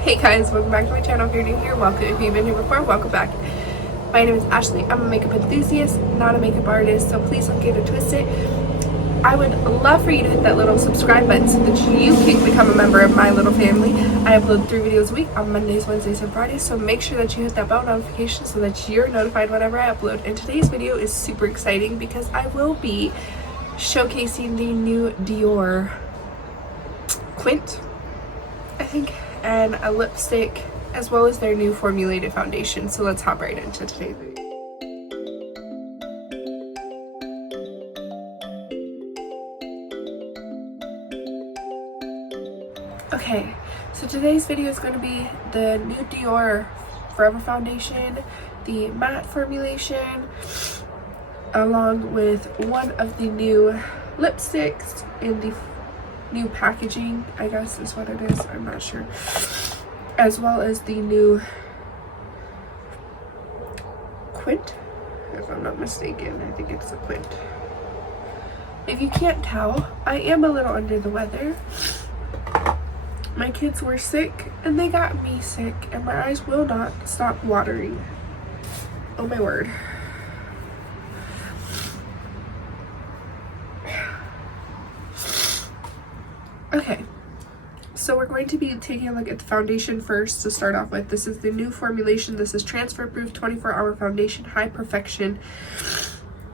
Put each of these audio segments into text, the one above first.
Hey guys, welcome back to my channel. If you're new here, welcome. If you've been here before, welcome back. My name is Ashley. I'm a makeup enthusiast, not a makeup artist, so please don't get it twisted. I would love for you to hit that little subscribe button so that you can become a member of my little family. I upload 3 videos a week on Mondays, Wednesdays, and Fridays, so make sure that you hit that bell notification so that you're notified whenever I upload. And today's video is super exciting because I will be showcasing the new Dior Quint, I think, and a lipstick, as well as their new formulated foundation. So let's hop right into today's video. Okay, so today's video is going to be the new Dior Forever Foundation, the matte formulation, along with one of the new lipsticks in the new packaging, I guess is what it is, I'm not sure, as well as the new Quint, if I'm not mistaken. I think it's a Quint. If you can't tell, I am a little under the weather. My kids were sick and they got me sick, and my eyes will not stop watering. Oh my word. Okay, so we're going to be taking a look at the foundation first to start off with. This is the new formulation. This is transfer proof 24-hour foundation, high perfection,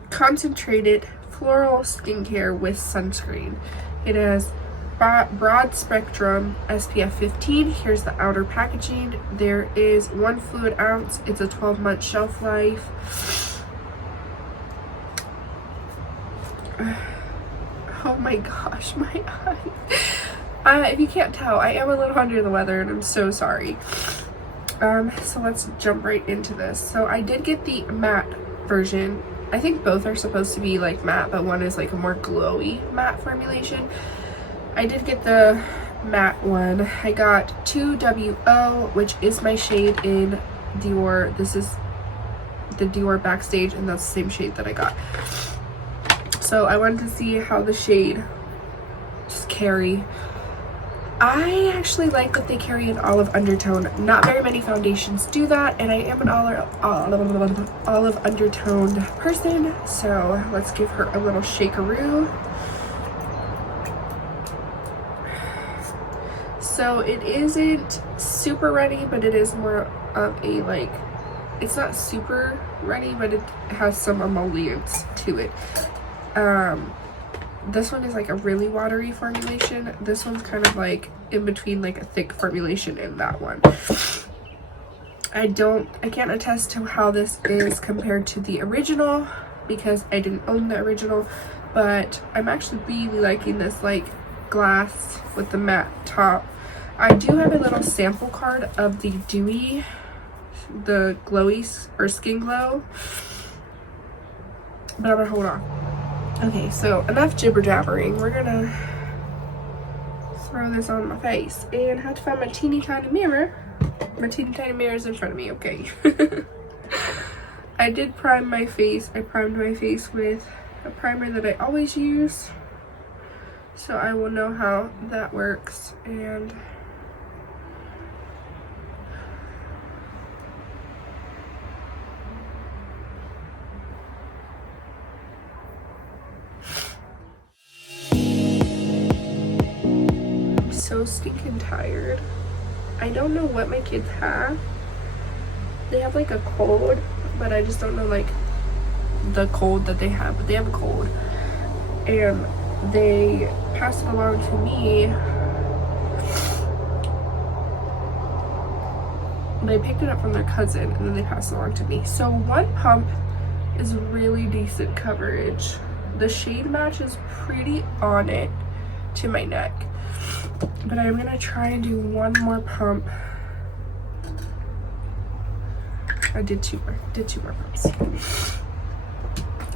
concentrated floral skincare with sunscreen. It has broad spectrum SPF 15. Here's the outer packaging. There is 1 fluid ounce. It's a 12-month shelf life. Oh my gosh, my eyes. If you can't tell, I am a little under the weather and I'm so sorry. So let's jump right into this. So I did get the matte version. I think both are supposed to be like matte, but one is like a more glowy matte formulation. I did get the matte one. I got 2WO, which is my shade in Dior. This is the Dior Backstage, and that's the same shade that I got. So I wanted to see how the shade just carry. I actually like that they carry an olive undertone. Not very many foundations do that, and I am an olive undertoned person, so let's give her a little shakeroo. So it isn't super runny, but it is more of a, like, it's not super runny, but it has some emollients to it. This one is like a really watery formulation. This one's kind of like in between, like a thick formulation and that one. I can't attest to how this is compared to the original because I didn't own the original, but I'm actually really liking this like glass with the matte top. I do have a little sample card of the dewy, the glowy or skin glow, but I'm gonna hold on. Okay, so enough jibber jabbering. We're gonna throw this on my face and have to find my teeny tiny mirror. My teeny tiny mirror is in front of me, okay. I did prime my face. I primed my face with a primer that I always use, so I will know how that works. And so stinking tired. I don't know what my kids have. They have like a cold, but I just don't know like the cold that they have, but they have a cold, and they passed it along to me. They picked it up from their cousin and then they passed it along to me. So 1 pump is really decent coverage. The shade match is pretty on it to my neck, but I'm gonna try and do 1 more pump. I did two more pumps,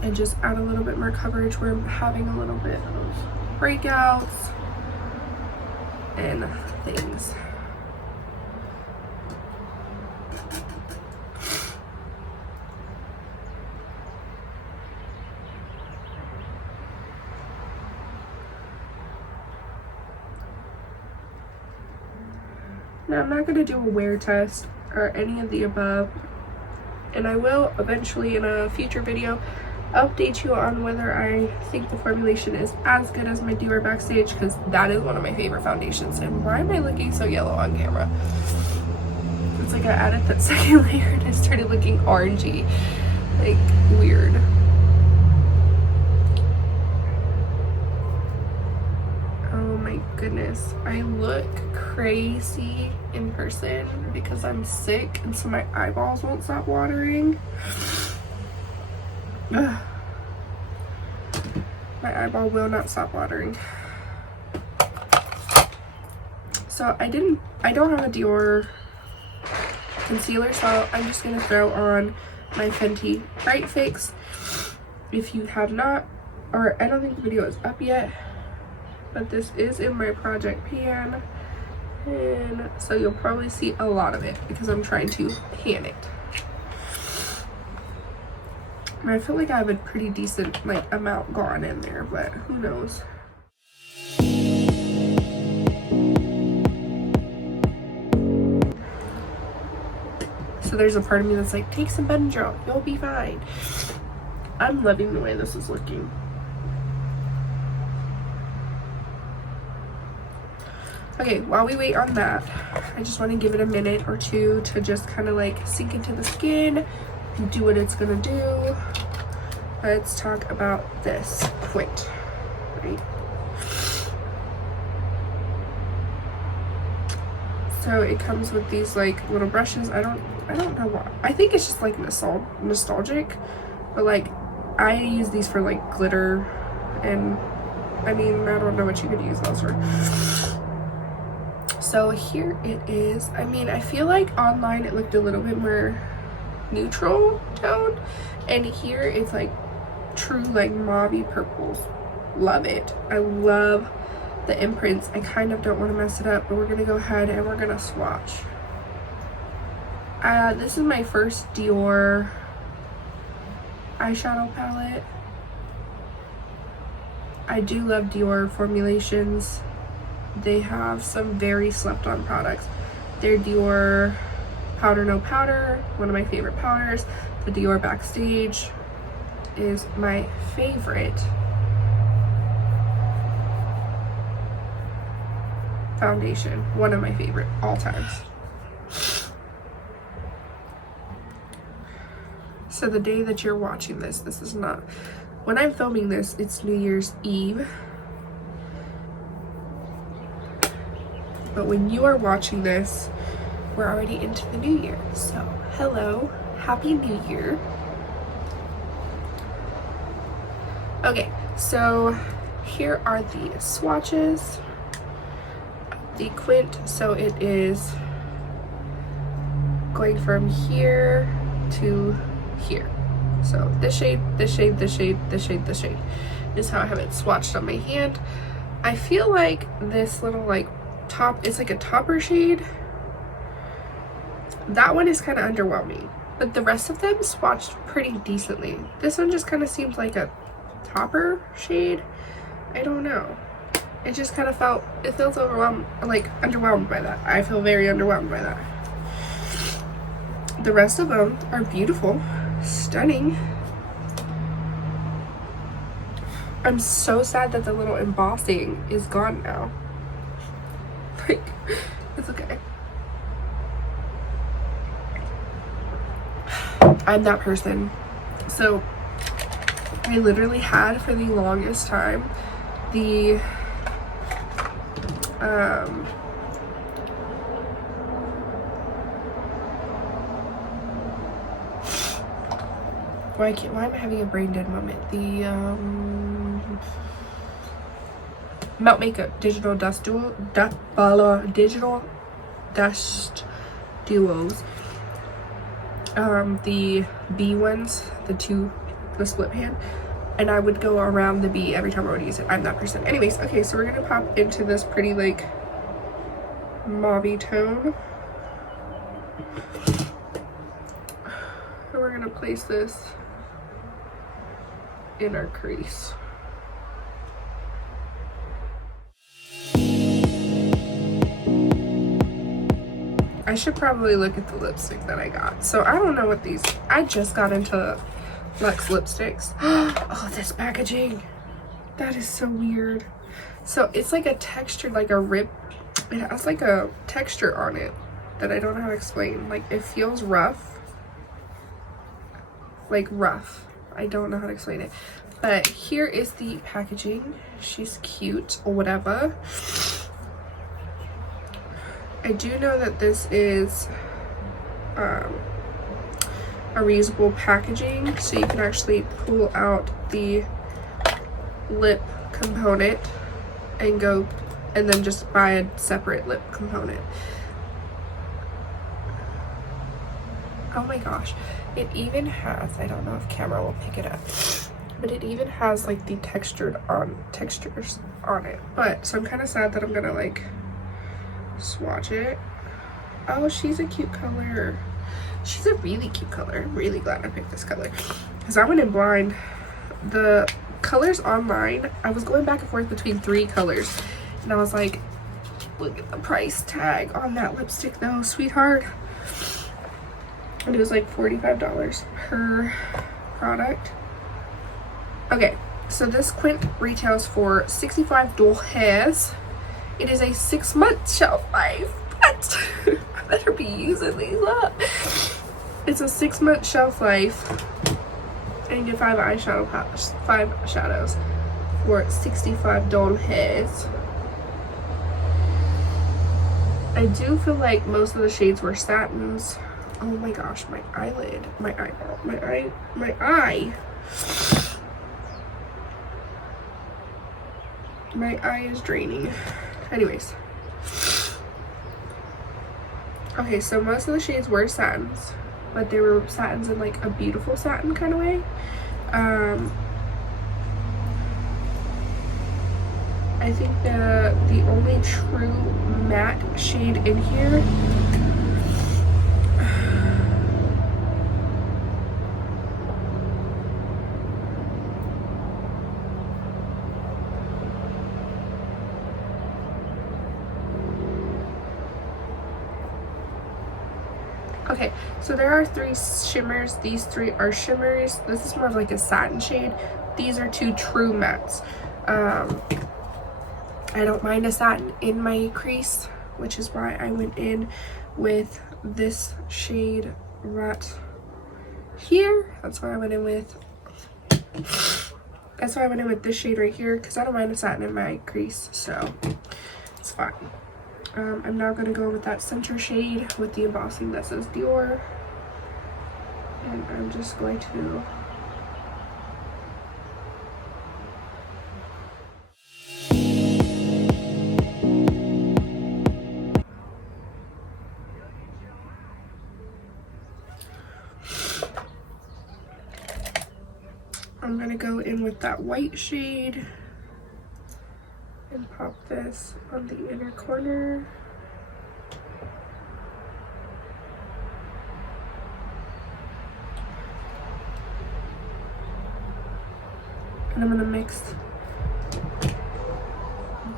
and just add a little bit more coverage. We're having a little bit of breakouts and things. Now, I'm not going to do a wear test or any of the above, and I will eventually in a future video update you on whether I think the formulation is as good as my Dior Backstage, because that is one of my favorite foundations. And why am I looking so yellow on camera? It's like I added that second layer and I started looking orangey, like weird. Oh my goodness, I look crazy in person because I'm sick and so my eyeballs won't stop watering. Ugh. My eyeball will not stop watering. So I don't have a Dior concealer, so I'm just gonna throw on my Fenty Bright Fix. If you have not, or I don't think the video is up yet, but this is in my project pan, and so you'll probably see a lot of it because I'm trying to pan it. And I feel like I have a pretty decent like amount gone in there, but who knows. So there's a part of me that's like, take some Benadryl, you'll be fine. I'm loving the way this is looking. Okay, while we wait on that, I just want to give it a minute or two to just kind of like sink into the skin, do what it's gonna do. Let's talk about this quint, right? So it comes with these like little brushes. I don't know why. I think it's just like nostalgic, but like I use these for like glitter, and I mean I don't know what you could use those for. So here it is. I mean, I feel like online it looked a little bit more neutral tone, and here it's like true like mauvey purples. Love it. I love the imprints. I kind of don't want to mess it up, but we're gonna go ahead and we're gonna swatch. This is my first Dior eyeshadow palette. I do love Dior formulations. They have some very slept on products. Their Dior Powder No Powder, one of my favorite powders. The Dior Backstage is my favorite foundation. One of my favorite all times. So the day that you're watching this is not, when I'm filming this, it's New Year's Eve. But when you are watching this, we're already into the new year. So hello, happy new year. Okay, so here are the swatches, the quint. So it is going from here to here. So this shade, this shade, this shade, this shade, this shade is how I have it swatched on my hand. I feel like this little like top, it's like a topper shade. That one is kind of underwhelming, but the rest of them swatched pretty decently. This one just kind of seems like a topper shade. I don't know. It just kind of feels overwhelmed, like underwhelmed by that. I feel very underwhelmed by that. The rest of them are beautiful, stunning. I'm so sad that the little embossing is gone now. Like, it's okay. I'm that person. So I literally had for the longest time the why am I having a brain dead moment? The Melt Makeup Digital Dust Duo, Digital Dust Duos. The B ones, the split pan, and I would go around the B every time I would use it. I'm that person. Anyways, okay, so we're gonna pop into this pretty like mauve tone, and we're gonna place this in our crease. I should probably look at the lipstick that I got. So I don't know what these, I just got into Luxe Lipsticks. Oh, this packaging. That is so weird. So it's like a texture, like a rib. It has like a texture on it that I don't know how to explain. Like it feels rough. Like rough. I don't know how to explain it. But here is the packaging. She's cute or whatever. I do know that this is a reusable packaging, so you can actually pull out the lip component and go and then just buy a separate lip component. Oh my gosh, it even has, I don't know if camera will pick it up, but it even has like the textures on it. But so I'm kind of sad that I'm gonna like swatch it. Oh, she's a cute color. She's a really cute color. I'm really glad I picked this color because I went in blind. The colors online, I was going back and forth between 3 colors, and I was like, look at the price tag on that lipstick though, sweetheart. And it was like $45 per product. Okay, so this quint retails for $65. It is a 6-month shelf life. What? I better be using these up. It's a 6-month shelf life. And you get 5 eyeshadow palettes, 5 shadows for $65. I do feel like most of the shades were satins. Oh my gosh, my eyelid, my eyeball, my eye. My eye is draining. Anyways. Okay, so most of the shades were satins, but they were satins in like a beautiful satin kind of way. I think the only true matte shade in here okay, so there are 3 shimmers. These 3 are shimmers. This is more of like a satin shade. These are 2 true mattes. I don't mind a satin in my crease, which is why I went in with this shade right here. That's why I went in with this shade right here, because I don't mind a satin in my crease, so it's fine. I'm now going to go with that center shade with the embossing that says Dior, and I'm just going to go in with that white shade and pop this on the inner corner. And I'm gonna mix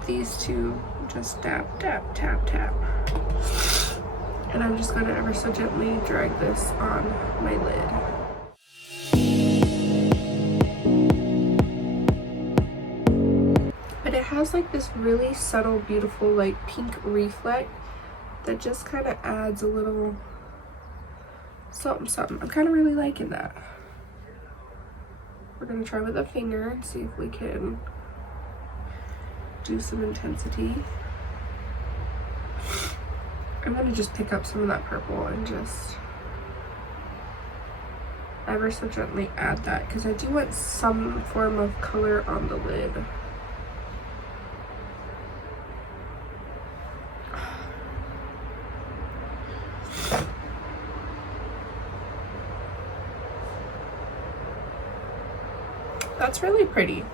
these 2, just dab, dab, tap, tap. And I'm just gonna ever so gently drag this on my lid. But it has like this really subtle, beautiful, like pink reflect that just kind of adds a little something, something. I'm kind of really liking that. We're gonna try with a finger and see if we can do some intensity. I'm gonna just pick up some of that purple and just ever so gently add that, because I do want some form of color on the lid. That's really pretty.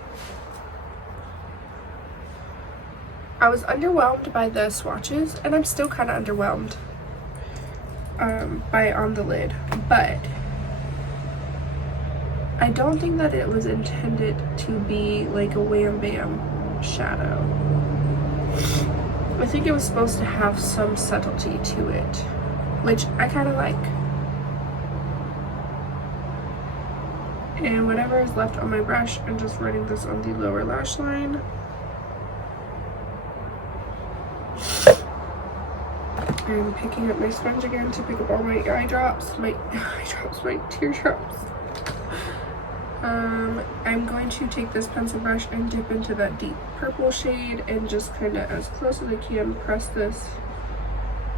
I was underwhelmed by the swatches, and I'm still kind of underwhelmed by on the lid, but I don't think that it was intended to be like a wham bam shadow. I think it was supposed to have some subtlety to it. which I kind of like. And whatever is left on my brush, I'm just running this on the lower lash line. I'm picking up my sponge again to pick up all my eye drops, my teardrops. I'm going to take this pencil brush and dip into that deep purple shade and just kind of, as close as I can, press this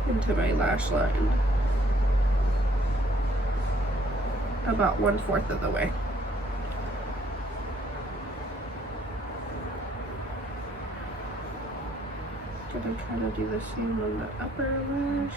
into my lash line. About 1/4 of the way. Gonna kind of do the same on the upper lash.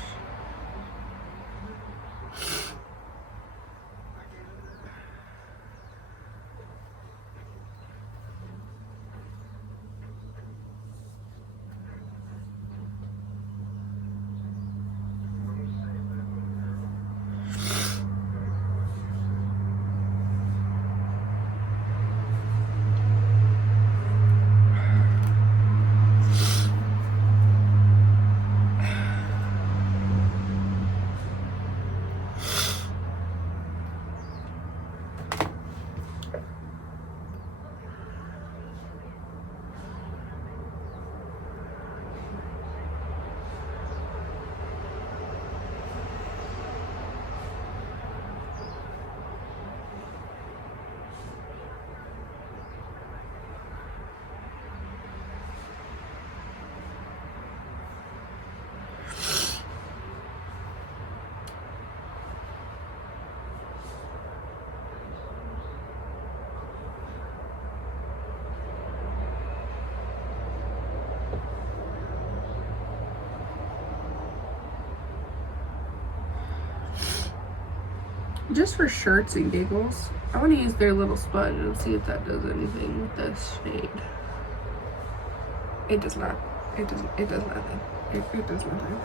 Just for shirts and giggles, I want to use their little sponge and see if that does anything with this shade. It does not. It does nothing. It does nothing.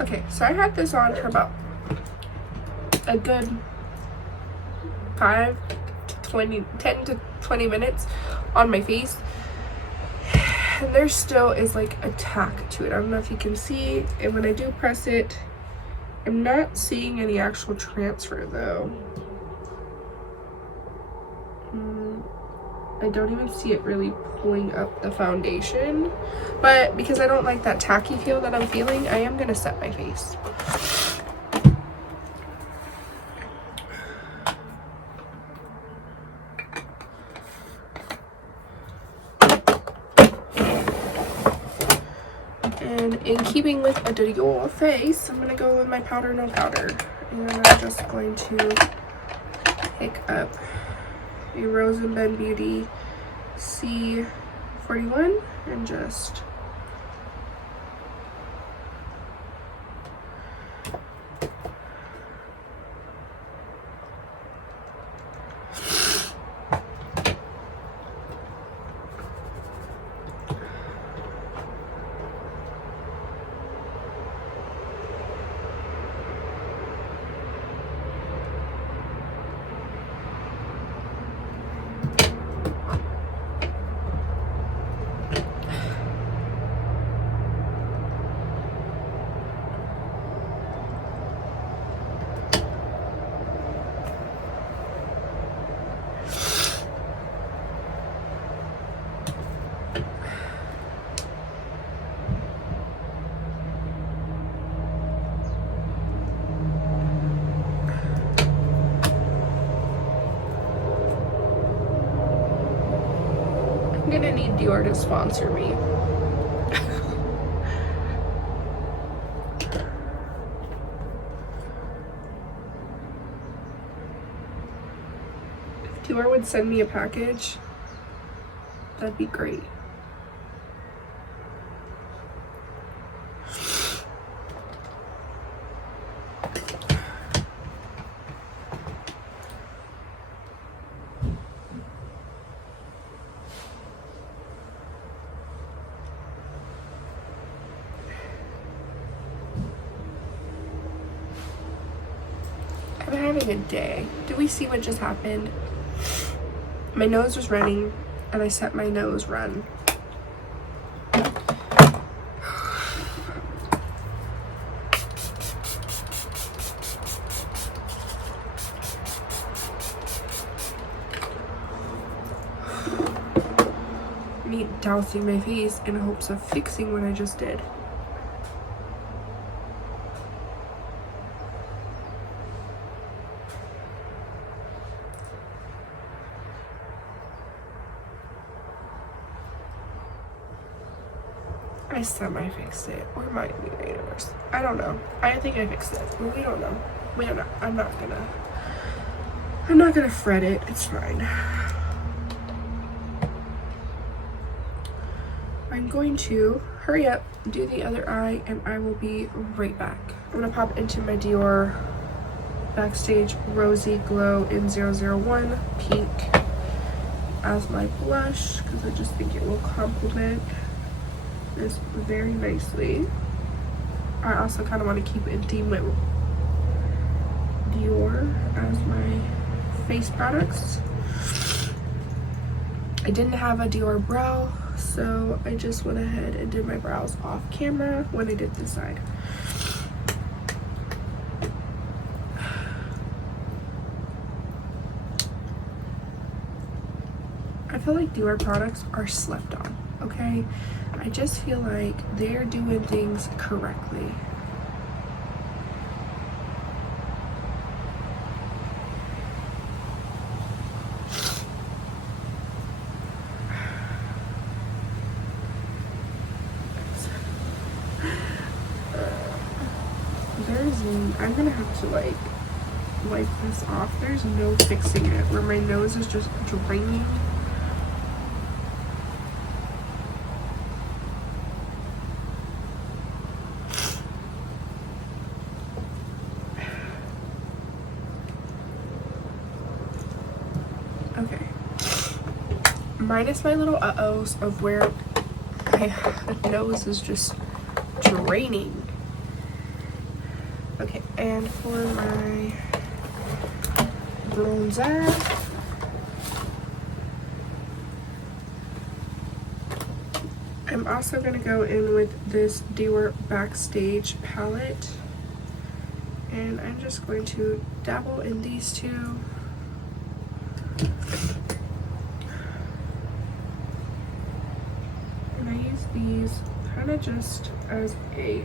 Okay, so I had this on for about a good 10 to 20 minutes on my face, and there still is like a tack to it. I don't know if you can see, and when I do press it, I'm not seeing any actual transfer though. I don't even see it really pulling up the foundation, but because I don't like that tacky feel that I'm feeling, I am gonna set my face. And in keeping with a Dior face, I'm gonna go with my powder no powder, and I'm just going to pick up a Rose and Ben Beauty C41 and just I'm gonna need Dior to sponsor me. If Dior would send me a package, that'd be great. having a day. Do we see what just happened? My nose was running and I set my nose run. Me dousing my face in hopes of fixing what I just did. I semi-fixed it, or might be made it worse. I don't know. I think I fixed it, but we don't know. We don't know. I'm not gonna fret it. It's fine. I'm going to hurry up, do the other eye, and I will be right back. I'm gonna pop into my Dior Backstage Rosie Glow in 001 Pink as my blush, because I just think it will complement this very nicely. I also kind of want to keep it theme with Dior as my face products. I didn't have a Dior brow, so I just went ahead and did my brows off camera when I did this side. I feel like Dior products are slept on, okay? I just feel like they're doing things correctly. I'm gonna have to like wipe this off. There's no fixing it where my nose is just draining. Okay. Minus my little uh-ohs of where my nose is just draining. Okay, and for my bronzer, I'm also going to go in with this Dior Backstage palette, and I'm just going to dabble in these two. And I use these kind of just as a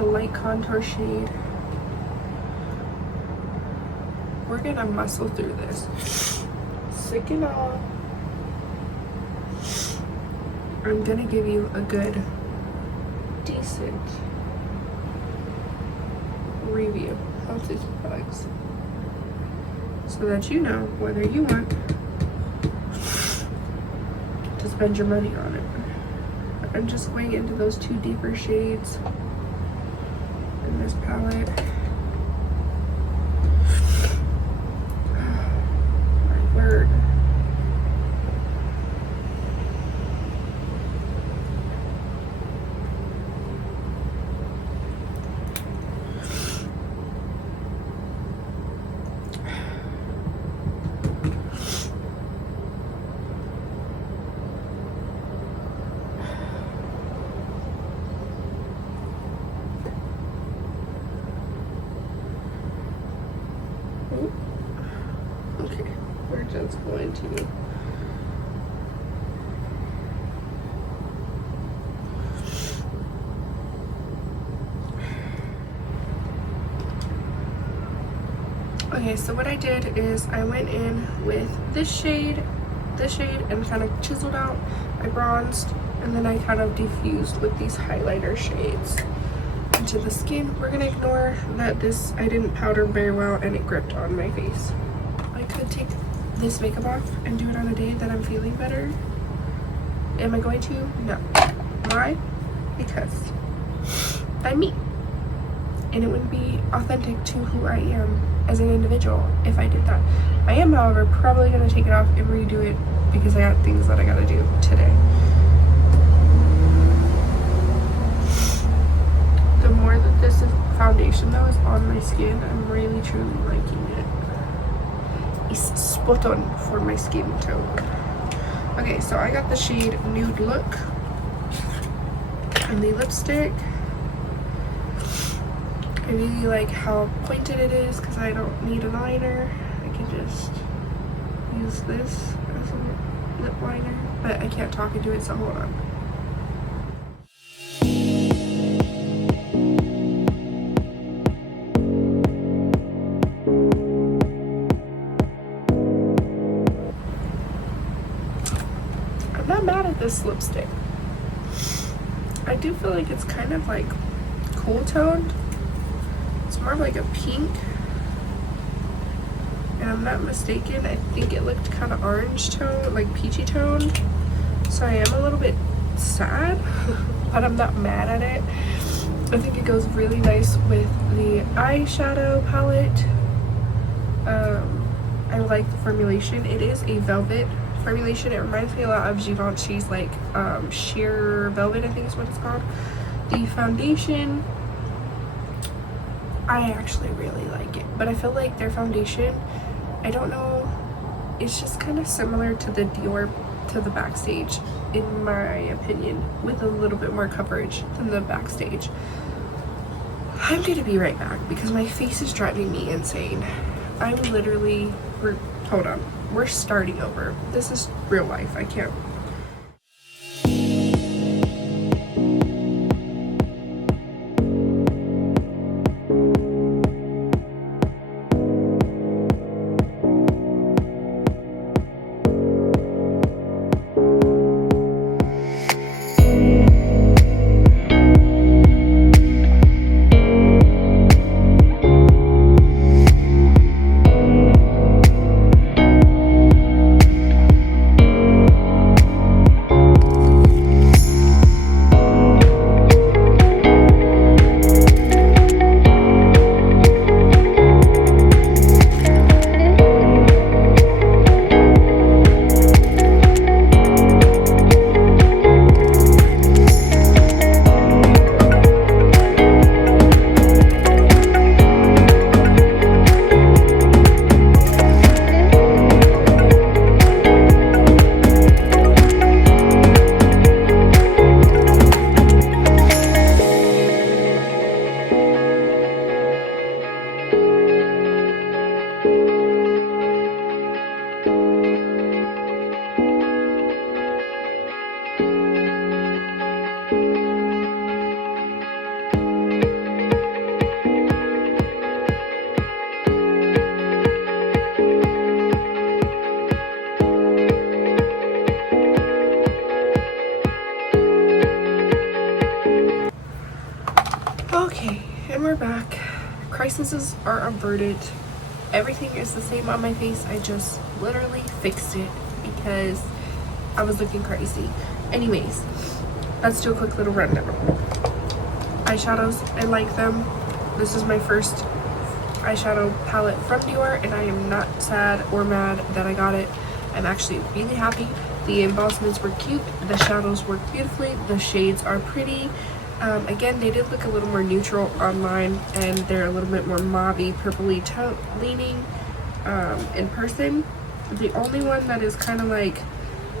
light contour shade. We're gonna muscle through this. Sick and all, I'm gonna give you a good, decent review of these products so that you know whether you want to spend your money on it. I'm just going into those two deeper shades in this palette. My word. Okay, we're just going to okay, so what I did is I went in with this shade, and kind of chiseled out. I bronzed, and then I kind of diffused with these highlighter shades into the skin. We're gonna ignore that I didn't powder very well and it gripped on my face. I could take this makeup off and do it on a day that I'm feeling better. Am I going to? No. Why? Because I'm me. And it wouldn't be authentic to who I am. as an individual if I did that. I am, however, probably going to take it off and redo it because I got things that I gotta do today. The more that this foundation though is on my skin, I'm really truly liking it. It's spot on for my skin tone. Okay, so I got the shade Nude Look and the lipstick. I really like how pointed it is because I don't need a liner. I can just use this as a lip liner, but I can't talk into it, so hold on. I'm not mad at this lipstick. I do feel like it's kind of like cool toned. It's more of like a pink. And I'm not mistaken, I think it looked kind of orange tone, like peachy tone. So I am a little bit sad, but I'm not mad at it. I think it goes really nice with the eyeshadow palette. I like the formulation. It is a velvet formulation. It reminds me a lot of Givenchy's like sheer velvet, I think is what it's called. The foundation, I actually really like it, but I feel like their foundation, I don't know, it's just kind of similar to the Dior, to the Backstage, in my opinion, with a little bit more coverage than the Backstage. I'm gonna be right back because my face is driving me insane. I'm literally, hold on, we're starting over. This is real life, I can't. Okay, and we're back. Crises are averted. Everything is the same on my face. I just literally fixed it because I was looking crazy. Anyways, let's do a quick little rundown. Eyeshadows, I like them. This is my first eyeshadow palette from Dior, and I am not sad or mad that I got it. I'm actually really happy. The embossments were cute. The shadows work beautifully. The shades are pretty. Again, they did look a little more neutral online, and they're a little bit more mauve-y, purpley leaning in person. The only one that is kind of like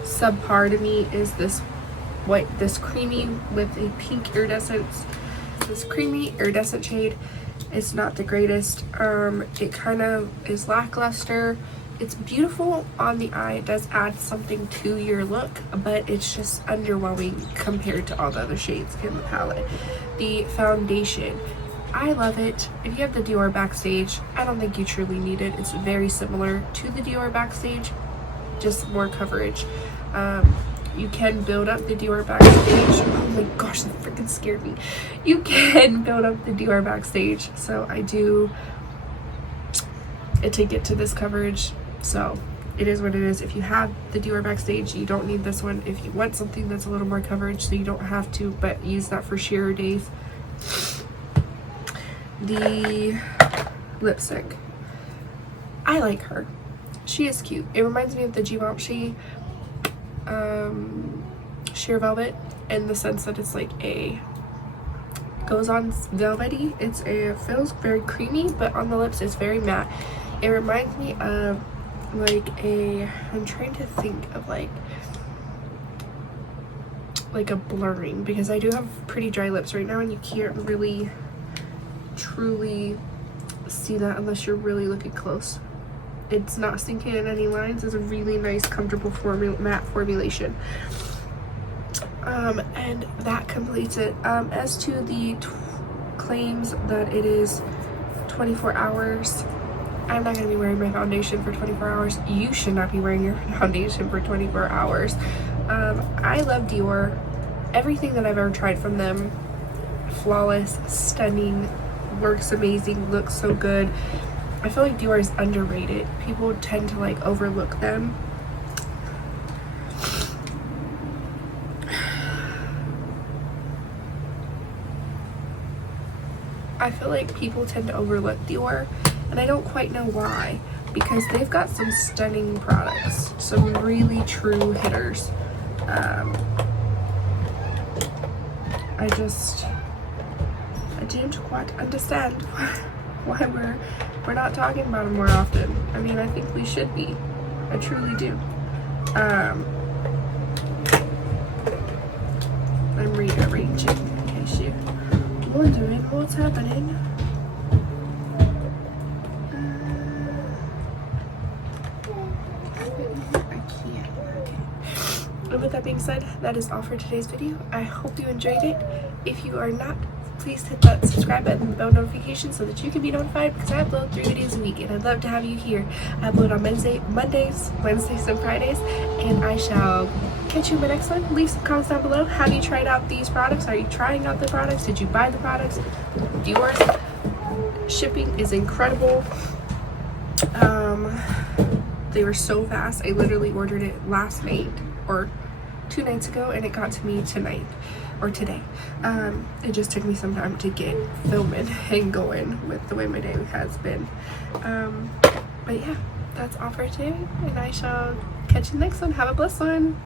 subpar to me is this creamy with a pink iridescence. This creamy iridescent shade is not the greatest. It kind of is lackluster. It's beautiful on the eye. It does add something to your look, but it's just underwhelming compared to all the other shades in the palette. The foundation, I love it. If you have the Dior Backstage, I don't think you truly need it. It's very similar to the Dior Backstage, just more coverage. You can build up the Dior Backstage. Oh my gosh, that freaking scared me. You can build up the Dior Backstage, so I do it to get to this coverage. So it is what it is. If you have the Dior Backstage, you don't need this one. If you want something that's a little more coverage, so you don't have to, but use that for sheer days. The lipstick. I like her. She is cute. It reminds me of the Givenchy sheer velvet, in the sense that it's like a goes on velvety. It feels very creamy, but on the lips it's very matte. It reminds me of like I'm trying to think of like a blurring, because I do have pretty dry lips right now and you can't really truly see that unless you're really looking close. It's not sinking in any lines. It's a really nice, comfortable matte formulation. And that completes it. As to the claims that it is 24 hours, I'm not going to be wearing my foundation for 24 hours. You should not be wearing your foundation for 24 hours. I love Dior. Everything that I've ever tried from them, flawless, stunning, works amazing, looks so good. I feel like Dior is underrated. People tend to like overlook them. I feel like people tend to overlook Dior, and I don't quite know why, because they've got some stunning products, some really true hitters. I don't quite understand why we're not talking about them more often. I mean, I think we should be. I truly do. I'm rearranging in case you're wondering what's happening. And with that being said, that is all for today's video. I hope you enjoyed it. If you are not, please hit that subscribe button and the bell notification so that you can be notified, because I upload 3 videos a week and I'd love to have you here. I upload on Mondays, Wednesdays, and Fridays, and I shall catch you in my next one. Leave some comments down below. Have you tried out these products? Are you trying out the products? Did you buy the products? Dior's shipping is incredible. They were so fast. I literally ordered it last night or 2 nights ago, and it got to me tonight or today. It just took me some time to get filming and going with the way my day has been. But yeah, that's all for today, and I shall catch you next one. Have a blessed one.